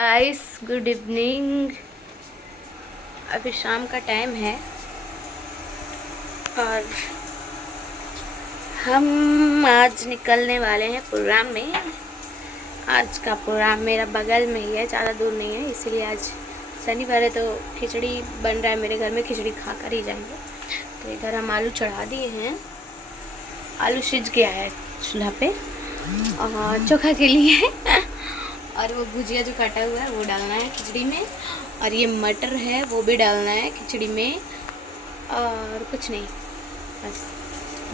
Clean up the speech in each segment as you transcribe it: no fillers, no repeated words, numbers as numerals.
Guys good evening. अभी शाम का टाइम है और हम आज निकलने वाले हैं प्रोग्राम में। आज का प्रोग्राम मेरा बगल में ही है, ज़्यादा दूर नहीं है, इसीलिए आज शनिवार है तो खिचड़ी बन रहा है मेरे घर में। खिचड़ी खा कर ही जाएंगे। तो इधर हम आलू चढ़ा दिए हैं, आलू सिज गया है चूल्हा पे और चोखा के लिए और वो भुजिया जो काटा हुआ है वो डालना है खिचड़ी में, और ये मटर है वो भी डालना है खिचड़ी में, और कुछ नहीं, बस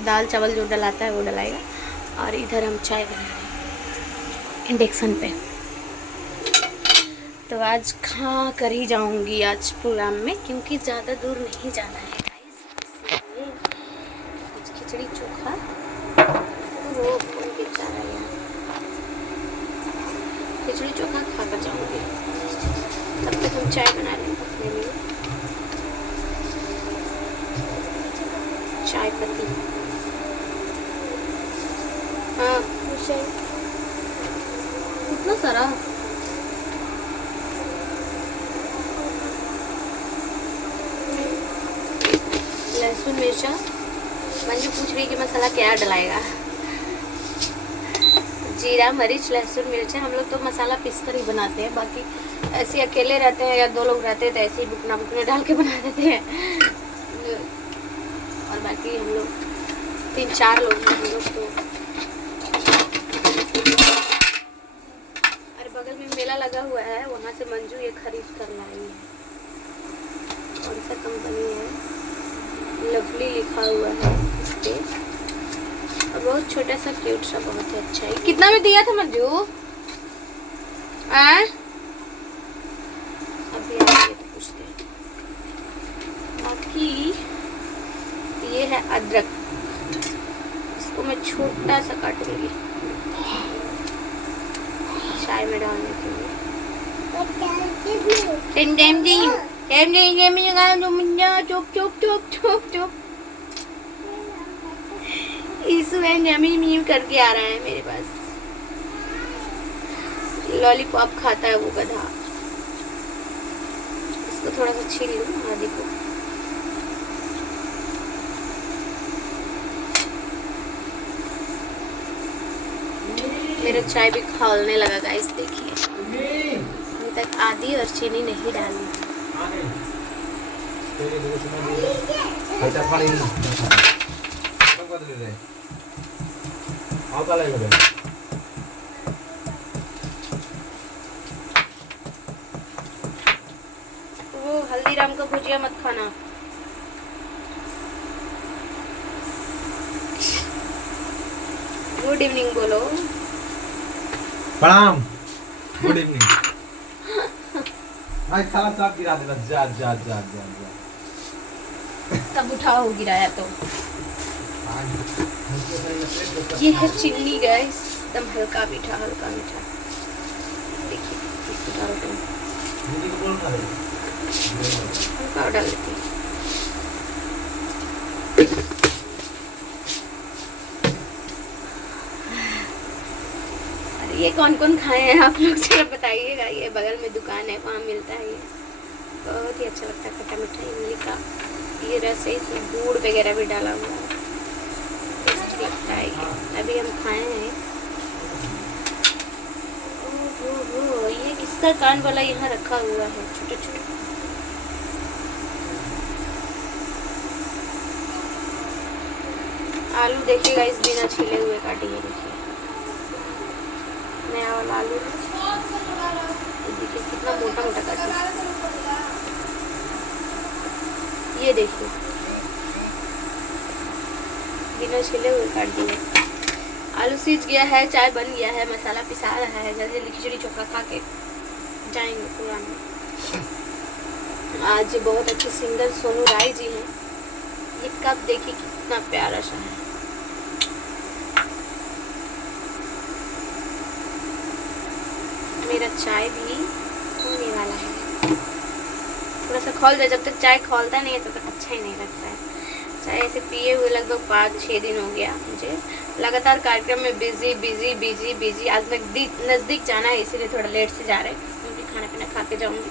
दाल चावल जो डलाता है वो डलाएगा। और इधर हम चाय बना रहे हैं इंडक्शन पे। तो आज खा कर ही जाऊंगी आज प्रोग्राम में, क्योंकि ज़्यादा दूर नहीं जाना है गाइस, इसलिए कुछ खिचड़ी चोखा वो खिचड़ी चोखा खा कर जाऊंगी। तब तक हम चाय बना रहे हैं अपने लिए, चाय पत्ती। हाँ इतना सारा लहसुन मिर्चा। मंजू पूछ रही है कि मसाला क्या डलाएगा। जीरा मरीच लहसुन मिर्चा, हम लोग तो मसाला पीस कर ही बनाते हैं। बाकी ऐसे अकेले रहते हैं या दो लोग रहते हैं तो ऐसे ही बुकना बुकने डाल के बना देते हैं। और बाकी हम लोग 3-4 लोग हैं हम लोग तो। अरे बगल में मेला लगा हुआ है, वहाँ से मंजू ये खरीद कर लाई है। कौन सा कंपनी है, लवली लिखा हुआ है इस पे, और बहुत छोटा सा क्यूट सा, बहुत ही अच्छा है। कितना में दिया था मंजू? अभी आइए तो पूछते हैं। बाकी ये है अदरक, इसको मैं छोटा सा काटूंगी चाय में डालने के लिए। इसमें करके आ रहा है मेरे पास, लॉलीपॉप खाता है वो गधा। इसको थोड़ा सा छील लूं आदि को। मेरा चाय भी खौलने लगा गाइस, देखिए अभी तक आदि और चीनी नहीं डाली। वो हल्दीराम का भुजिया मत खाना। गुड इवनिंग बोलो। प्रणाम। Good evening. भाई साला साफ गिरा देना। जा जा जा जा जा तब उठाओ गिराया तो। ये है चीनी गैस, एकदम हल्का मीठा, हल्का मीठा। देखिए इसको डालते हैं, हल्का डाल देती हूँ। ये कौन कौन खाए हैं आप लोग जरा बताइएगा। ये बगल में दुकान है, वहाँ मिलता है ये, बहुत ही अच्छा लगता है। खट्टा मीठा इमली का ये रस है, इसमें गुड़ वगैरह भी डाला हुआ है, टेस्टी लगता है ये। अभी हम खाए हैं। ओहो, ये किसका कान वाला यहाँ रखा हुआ है, छोटे छोटे। आलू देखिएगा इस बिना छिले हुए काटी है, देखिए नया वाला आलू। देखिए कितना मोटा मोटा काटा। ये देखिए बिना छिले हुए काट दिए। आलू सीज गया है, चाय बन गया है, मसाला पिसा रहा है। जल्दी जल्दी खिचड़ी चोखा खा के जाएंगे प्रोग्राम में। आज बहुत अच्छे सिंगर सोनू राय जी हैं। ये कप देखिए कितना प्यारा सा है। मेरा चाय भी होने वाला है, थोड़ा सा खौल जाए। जब तक चाय खौलता नहीं है तब तक अच्छा ही नहीं लगता है। चाय ऐसे पिए हुए लगभग 5-6 दिन हो गया मुझे। लगातार कार्यक्रम में बिजी बिजी बिजी बिजी। आज नज़दीक जाना है, इसीलिए थोड़ा लेट से जा रहे हैं, क्योंकि खाना पीना खा के जाऊँगी।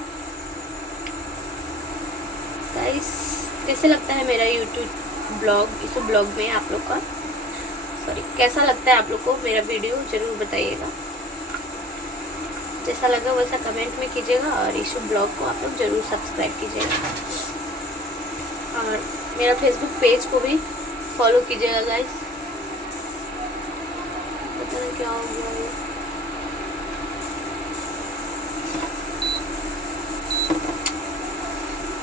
गाइस कैसे लगता है मेरा यूट्यूब ब्लॉग, इस ब्लॉग में आप लोग का कैसा लगता है आप लोग को मेरा वीडियो, ज़रूर बताइएगा। जैसा लगा वैसा कमेंट में कीजिएगा और इस ब्लॉग को आप लोग ज़रूर सब्सक्राइब कीजिएगा और मेरा फेसबुक पेज को भी फॉलो कीजिएगा गाइस। पता नहीं क्या हो गया ये।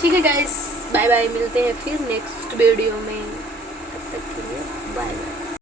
ठीक है गाइस, बाय बाय, मिलते हैं फिर नेक्स्ट वीडियो में।